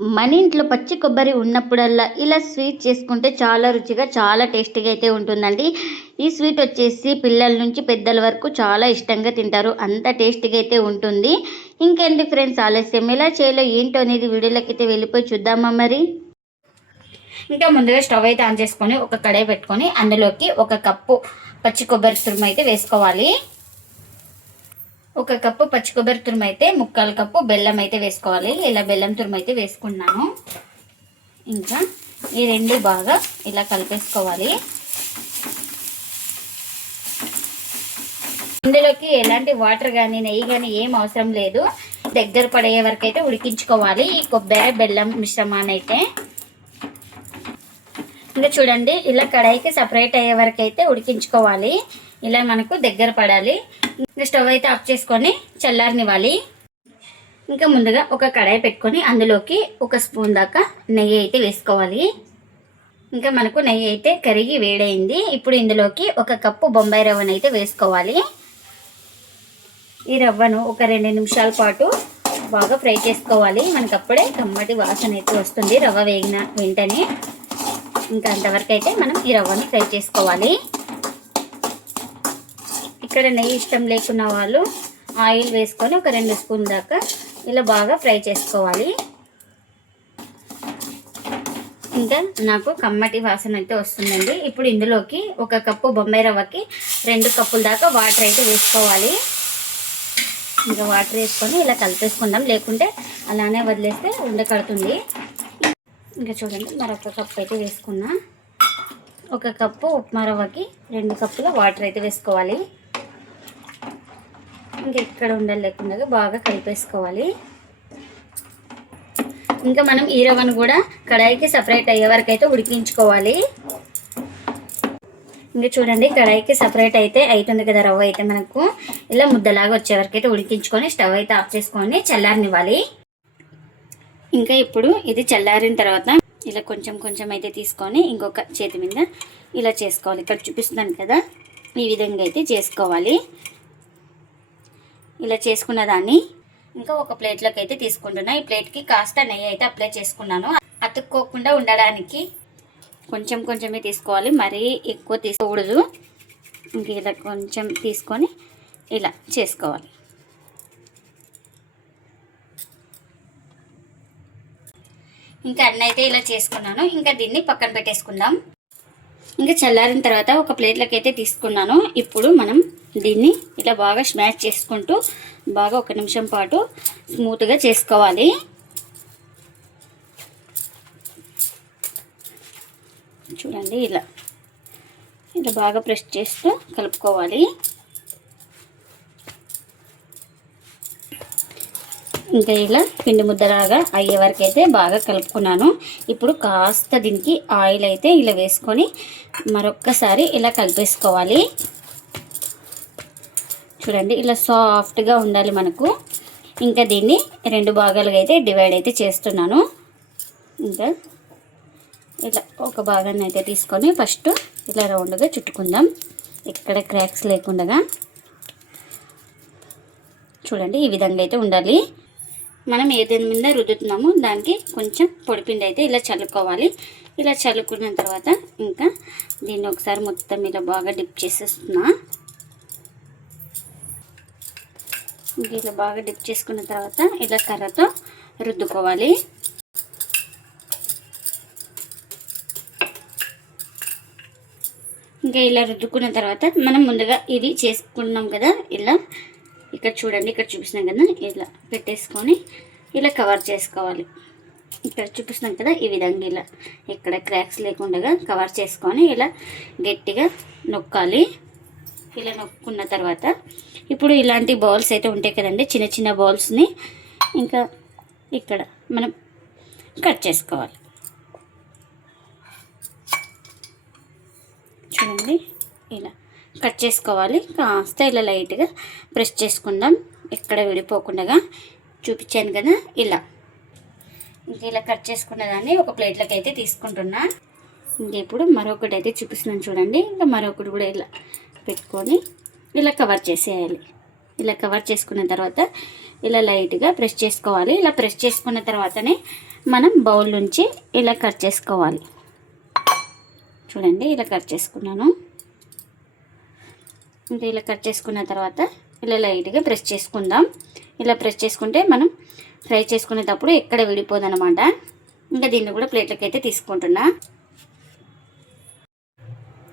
మన ఇంట్లో పచ్చి కొబ్బరి ఉన్నప్పుడల్లా ఇలా స్వీట్ చేసుకుంటే చాలా రుచిగా, చాలా టేస్టీగా అయితే ఉంటుందండి. ఈ స్వీట్ వచ్చేసి పిల్లల నుంచి పెద్దల వరకు చాలా ఇష్టంగా తింటారు. అంత టేస్టీగా అయితే ఉంటుంది. ఇంకేంటి ఫ్రెండ్స్, ఆలస్యం ఎలా చేయాలో ఏంటో అనేది వీడియోలోకైతే వెళ్ళిపోయి చూద్దామా మరి. ఇంకా ముందుగా స్టవ్ అయితే ఆన్ చేసుకొని ఒక కడాయి పెట్టుకొని అందులోకి ఒక కప్పు పచ్చి కొబ్బరి తురుము అయితే వేసుకోవాలి. ఒక కప్పు పచ్చి కొబ్బరి తురుము అయితే ముక్కాలు కప్పు బెల్లం అయితే వేసుకోవాలి. ఇలా బెల్లం తురుము అయితే వేసుకున్నాను. ఇంకా ఈ రెండు బాగా ఇలా కలిపేసుకోవాలి. ఇందులోకి ఎలాంటి వాటర్ కానీ నెయ్యి కానీ ఏం అవసరం లేదు. దగ్గర పడే వరకు అయితే ఉడికించుకోవాలి ఈ కొబ్బరి బెల్లం మిశ్రమాన్ని అయితే. ఇంకా చూడండి, ఇలా కడాయికి సపరేట్ అయ్యే వరకు అయితే ఉడికించుకోవాలి. ఇలా మనకు దగ్గర పడాలి. ఇంకా స్టవ్ అయితే ఆఫ్ చేసుకొని చల్లారనివ్వాలి. ఇంకా ముందుగా ఒక కడాయి పెట్టుకొని అందులోకి ఒక స్పూన్ దాకా నెయ్యి అయితే వేసుకోవాలి. ఇంకా మనకు నెయ్యి అయితే కరిగి వేడైంది. ఇప్పుడు ఇందులోకి ఒక కప్పు బొంబాయి రవ్వను అయితే వేసుకోవాలి. ఈ రవ్వను ఒక 2 నిమిషాల పాటు బాగా ఫ్రై చేసుకోవాలి. మనకు అప్పుడే కమ్మటి వాసన అయితే వస్తుంది రవ్వ వేగిన వెంటనే. ఇంకా అంతవరకు అయితే మనం ఈ రవ్వను ఫ్రై చేసుకోవాలి. ఇక్కడ నెయ్యి ఇష్టం లేకున్న వాళ్ళు ఆయిల్ వేసుకొని ఒక 2 స్పూన్ దాకా ఇలా బాగా ఫ్రై చేసుకోవాలి. ఇంకా నాకు కమ్మటి వాసన అయితే వస్తుందండి. ఇప్పుడు ఇందులోకి ఒక కప్పు బొంబాయి రవ్వకి 2 కప్పుల దాకా వాటర్ అయితే వేసుకోవాలి. ఇంకా వాటర్ వేసుకొని ఇలా కలిపేసుకుందాం, లేకుంటే అలానే వదిలేస్తే ఉండకడుతుంది. ఇంకా చూడండి, మరొక కప్పు అయితే వేసుకున్నా. ఒక కప్పు ఉప్మా రవ్వకి 2 కప్పుల వాటర్ అయితే వేసుకోవాలి. ఇంకా ఎక్కడ ఉండాలి లేకుండా బాగా కలిపేసుకోవాలి. ఇంకా మనం ఈ రవ్వను కూడా కడాయికి సపరేట్ అయ్యే వరకు అయితే ఉడికించుకోవాలి. ఇంకా చూడండి, కడాయికి సపరేట్ అయితే అవుతుంది కదా రవ్వ అయితే. మనకు ఇలా ముద్దలాగా వచ్చే వరకు అయితే ఉడికించుకొని స్టవ్ అయితే ఆఫ్ చేసుకొని చల్లారనివ్వాలి. ఇంకా ఇప్పుడు ఇది చల్లారిన తర్వాత ఇలా కొంచెం కొంచెం అయితే తీసుకొని ఇంకొక చేతి మీద ఇలా చేసుకోవాలి. ఇక్కడ చూపిస్తున్నాను కదా, ఈ విధంగా అయితే చేసుకోవాలి. ఇలా చేసుకున్న దాన్ని ఇంకా ఒక ప్లేట్లోకి అయితే తీసుకుంటున్నా. ఈ ప్లేట్కి కాస్త నెయ్యి అయితే అప్లై చేసుకున్నాను. అతుక్కోకుండా ఉండడానికి కొంచెం కొంచెమే తీసుకోవాలి, మరీ ఎక్కువ తీసుకోకూడదు. ఇంక ఇలా కొంచెం తీసుకొని ఇలా చేసుకోవాలి. ఇంకా అన్నీ అయితే ఇలా చేసుకున్నాను. ఇంకా దీన్ని పక్కన పెట్టేసుకుందాం. ఇంకా చల్లారిన తర్వాత ఒక ప్లేట్లోకి అయితే తీసుకున్నాను. ఇప్పుడు మనం దీన్ని ఇలా బాగా స్మాష్ చేసుకుంటూ బాగా 1 నిమిషం పాటు స్మూత్గా చేసుకోవాలి. చూడండి, ఇలా ఇలా బాగా ప్రెస్ చేస్తూ కలుపుకోవాలి. ఇంకా ఇలా పిండి ముద్దలాగా అయ్యే వరకు అయితే బాగా కలుపుకున్నాను. ఇప్పుడు కాస్త దీనికి ఆయిల్ అయితే ఇలా వేసుకొని మరొక్కసారి ఇలా కలిపేసుకోవాలి. చూడండి, ఇలా సాఫ్ట్గా ఉండాలి మనకు. ఇంకా దీన్ని 2 భాగాలుగా అయితే డివైడ్ అయితే చేస్తున్నాను. ఇంకా ఇలా ఒక భాగాన్ని అయితే తీసుకొని ఫస్ట్ ఇలా రౌండ్గా చుట్టుకుందాం, ఎక్కడ క్రాక్స్ లేకుండా. చూడండి, ఈ విధంగా అయితే ఉండాలి. మనం ఏదైనా మీద రుద్దుతున్నామో దానికి కొంచెం పొడిపిండి అయితే ఇలా చల్లుకోవాలి. ఇలా చల్లుకున్న తర్వాత ఇంకా దీన్ని ఒకసారి మొత్తం ఇలా బాగా డిప్ చేసేస్తున్నా. ఇలా బాగా డిప్ చేసుకున్న తర్వాత ఇలా కర్రతో రుద్దుకోవాలి. ఇంకా ఇలా రుద్దుకున్న తర్వాత మనం ముందుగా ఇది చేసుకున్నాం కదా, ఇలా ఇక్కడ చూడండి, ఇక్కడ చూపిస్తున్నాం కదా, ఇలా పెట్టేసుకొని ఇలా కవర్ చేసుకోవాలి. ఇక్కడ చూపిస్తున్నాం కదా, ఈ విధంగా ఇలా ఎక్కడ క్రాక్స్ లేకుండా కవర్ చేసుకొని ఇలా గట్టిగా నొక్కాలి. ఇలా నొక్కున్న తర్వాత ఇప్పుడు ఇలాంటి బౌల్స్ అయితే ఉంటాయి కదండి, చిన్న చిన్న బౌల్స్ని ఇంకా ఇక్కడ మనం కట్ చేసుకోవాలి. చూడండి, ఇలా కట్ చేసుకోవాలి. కాస్త ఇలా లైట్గా ప్రెస్ చేసుకుందాం, ఎక్కడ విడిపోకుండా. చూపించాను కదా ఇలా. ఇంకా ఇలా కట్ చేసుకున్న దాన్ని ఒక ప్లేట్లోకి అయితే తీసుకుంటున్నా. ఇంకా ఇప్పుడు మరొకటి అయితే చూపిస్తున్నాను చూడండి. ఇంకా మరొకటి కూడా ఇలా పెట్టుకొని ఇలా కవర్ చేసేయాలి. ఇలా కవర్ చేసుకున్న తర్వాత ఇలా లైట్గా ప్రెస్ చేసుకోవాలి. ఇలా ప్రెస్ చేసుకున్న తర్వాతనే మనం బౌల్ నుంచి ఇలా కట్ చేసుకోవాలి. చూడండి ఇలా కట్ చేసుకున్నాను. ఇంకా ఇలా కట్ చేసుకున్న తర్వాత ఇలా లైట్గా ప్రెస్ చేసుకుందాం. ఇలా ప్రెస్ చేసుకుంటే మనం ఫ్రై చేసుకునేటప్పుడు ఎక్కడ విడిపోదన్నమాట. ఇంకా దీన్ని కూడా ప్లేట్లకి అయితే తీసుకుంటున్నా.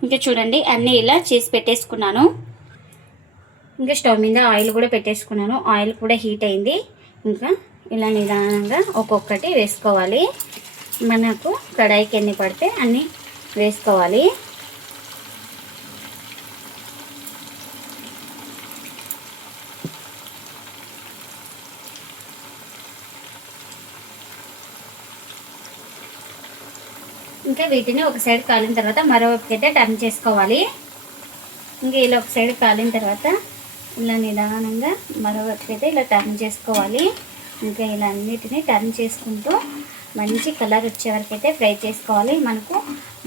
ఇంకా చూడండి అన్నీ ఇలా చేసి పెట్టేసుకున్నాను. ఇంకా స్టవ్ మీద ఆయిల్ కూడా పెట్టేసుకున్నాను. ఆయిల్ కూడా హీట్ అయింది. ఇంకా ఇలా నిదానంగా ఒక్కొక్కటి వేసుకోవాలి. మనకు కడాయికి ఎన్ని పడితే అన్నీ వేసుకోవాలి. ఇంకా వీటిని ఒక సైడ్ కాలిన తర్వాత మరొకటి అయితే టర్న్ చేసుకోవాలి. ఇంకా ఇలా ఒక సైడ్ కాలిన తర్వాత ఇలా నిదానంగా మరొకటి అయితే ఇలా టర్న్ చేసుకోవాలి. ఇంకా ఇలా అన్నిటిని టర్న్ చేసుకుంటూ మంచి కలర్ వచ్చే వరకు అయితే ఫ్రై చేసుకోవాలి. మనకు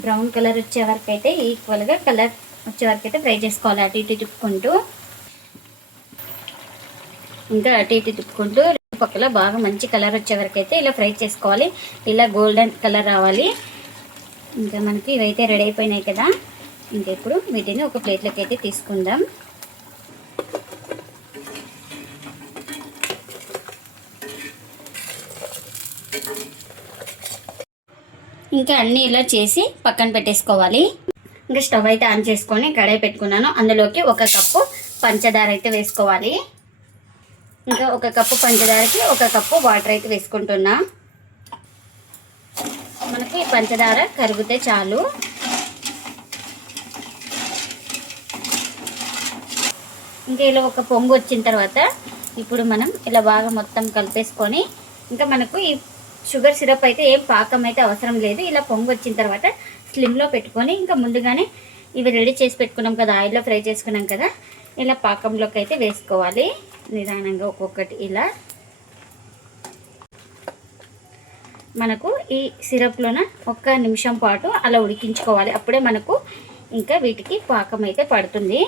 బ్రౌన్ కలర్ వచ్చే వరకు అయితే ఈక్వల్గా కలర్ వచ్చే వరకు అయితే ఫ్రై చేసుకోవాలి. అటు ఇటు తిప్పుకుంటూ ఇంకా అటు ఇటు తిప్పుకుంటూ రెండు పక్కల బాగా మంచి కలర్ వచ్చే వరకు అయితే ఇలా ఫ్రై చేసుకోవాలి. ఇలా గోల్డెన్ కలర్ రావాలి. ఇంకా మనకి ఇవైతే రెడీ అయిపోయినాయి కదా. ఇంకా ఇప్పుడు వీటిని ఒక ప్లేట్లోకి అయితే తీసుకుందాం. ఇంకా అన్నీ ఇలా చేసి పక్కన పెట్టేసుకోవాలి. ఇంకా స్టవ్ అయితే ఆన్ చేసుకొని కడాయి పెట్టుకున్నాను. అందులోకి 1 కప్పు పంచదార అయితే వేసుకోవాలి. ఇంకా 1 కప్పు పంచదారకి 1 కప్పు వాటర్ అయితే వేసుకుంటున్నా. మనకి పంచదార కరిగితే చాలు. ఇంకా ఇలా ఒక పొంగు వచ్చిన తర్వాత ఇప్పుడు మనం ఇలా బాగా మొత్తం కలిపేసుకొని ఇంకా మనకు ఈ షుగర్ సిరప్ అయితే ఏం పాకం అయితే అవసరం లేదు. ఇలా పొంగు వచ్చిన తర్వాత స్లిమ్లో పెట్టుకొని ఇంకా ముందుగానే ఇవి రెడీ చేసి పెట్టుకున్నాం కదా, ఆయిల్లో ఫ్రై చేసుకున్నాం కదా, ఇలా పాకంలోకి అయితే వేసుకోవాలి. నిదానంగా ఒక్కొక్కటి ఇలా మనకు ఈ సిరప్లోన 1 నిమిషం పాటు అలా ఉడికించుకోవాలి. అప్పుడే మనకు ఇంకా వీటికి పాకం అయితే పడుతుంది.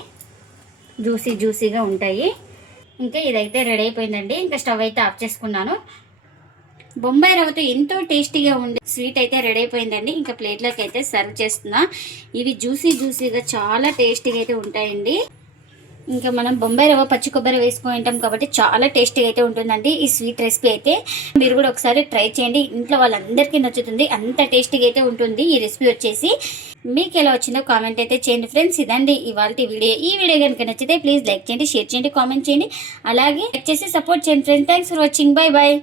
జ్యూసీగా ఉంటాయి. ఇంకా ఇదైతే రెడీ అయిపోయిందండి. ఇంకా స్టవ్ అయితే ఆఫ్ చేసుకున్నాను. బొంబాయి రవ్వతో ఎంతో టేస్టీగా ఉండే స్వీట్ అయితే రెడీ అయిపోయిందండి. ఇంకా ప్లేట్లోకి అయితే సర్వ్ చేస్తున్నా. ఇవి జ్యూసీగా చాలా టేస్టీగా అయితే ఉంటాయండి. ఇంకా మనం బొంబాయి రవ్వ పచ్చి కొబ్బరి వేసుకొని ఉంటాం కాబట్టి చాలా టేస్టీగా అయితే ఉంటుందండి ఈ స్వీట్ రెసిపీ అయితే. మీరు కూడా ఒకసారి ట్రై చేయండి. ఇంట్లో వాళ్ళందరికీ నచ్చుతుంది. అంత టేస్టీగా అయితే ఉంటుంది ఈ రెసిపీ వచ్చేసి. మీకు ఎలా వచ్చిందో కామెంట్ అయితే చేయండి ఫ్రెండ్స్. ఇదండి ఇవాల్టి వీడియో. ఈ వీడియో కనుక నచ్చితే ప్లీజ్ లైక్ చేయండి, షేర్ చేయండి, కామెంట్ చేయండి. అలాగే లైక్ చేసి సపోర్ట్ చేయండి friends. Thanks for watching. By.